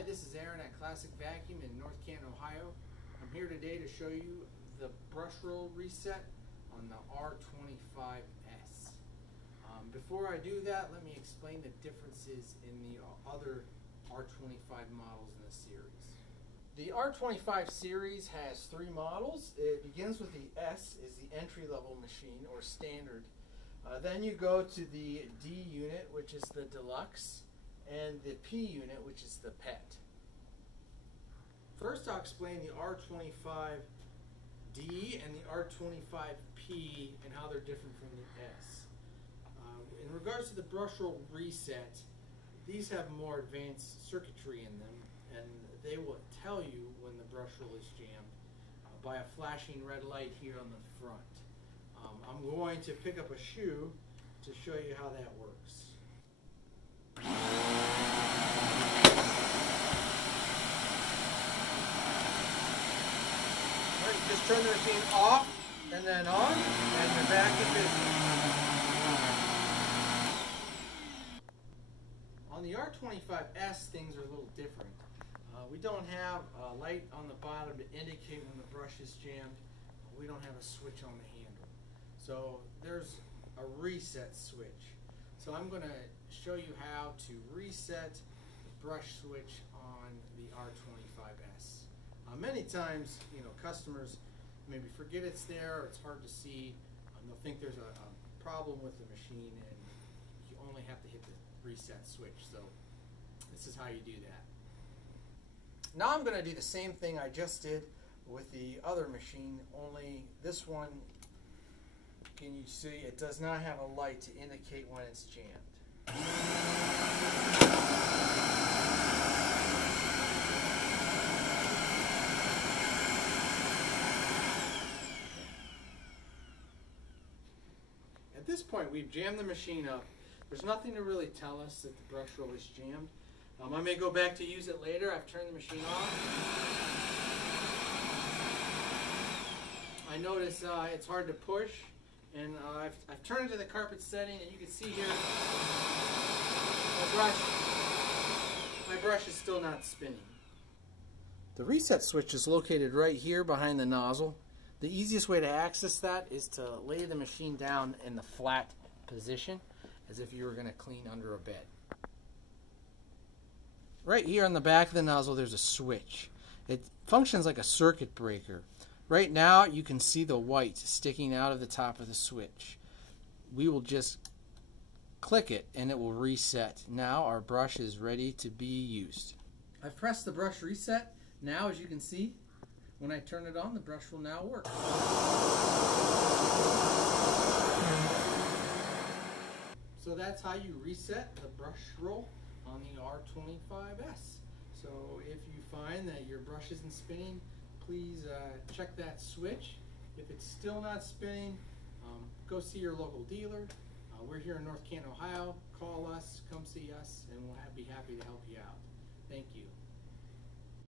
Hi, this is Aaron at Classic Vacuum in North Canton, Ohio. I'm here today to show you the brush roll reset on the R25S. Before I do that, let me explain the differences in the other R25 models in the series. The R25 series has three models. It begins with the S, is the entry-level machine or standard. Then you go to the D unit, which is the deluxe, and the P unit, which is the pet. First, I'll explain the R25D and the R25P and how they're different from the S. In regards to the brush roll reset, these have more advanced circuitry in them, and they will tell you when the brush roll is jammed by a flashing red light here on the front. I'm going to pick up a shoe to show you how that works. Right, just turn the machine off and then on, and you're back in business. On the R25S, things are a little different. We don't have a light on the bottom to indicate when the brush is jammed. We don't have a switch on the handle. So there's a reset switch. So I'm going to show you how to reset the brush switch on the R25S. Many times, customers maybe forget it's there, or it's hard to see. They'll think there's a problem with the machine, and you only have to hit the reset switch. So this is how you do that. Now I'm going to do the same thing I just did with the other machine, only this one, can you see, it does not have a light to indicate when it's jammed. At this point, we've jammed the machine up. There's nothing to really tell us that the brush roll is jammed. I may go back to use it later. I've turned the machine off. I notice it's hard to push, and I've turned it to the carpet setting, and you can see here my brush is still not spinning. The reset switch is located right here behind the nozzle. The easiest way to access that is to lay the machine down in the flat position, as if you were going to clean under a bed. Right here on the back of the nozzle, there's a switch. It functions like a circuit breaker. Right now, you can see the white sticking out of the top of the switch. We will just click it, and it will reset. Now our brush is ready to be used. I've pressed the brush reset. Now, as you can see, when I turn it on, the brush will now work. So that's how you reset the brush roll on the R25S. So if you find that your brush isn't spinning, please check that switch. If it's still not spinning, go see your local dealer. We're here in North Canton, Ohio. Call us, come see us, and we'll be happy to help you out. Thank you.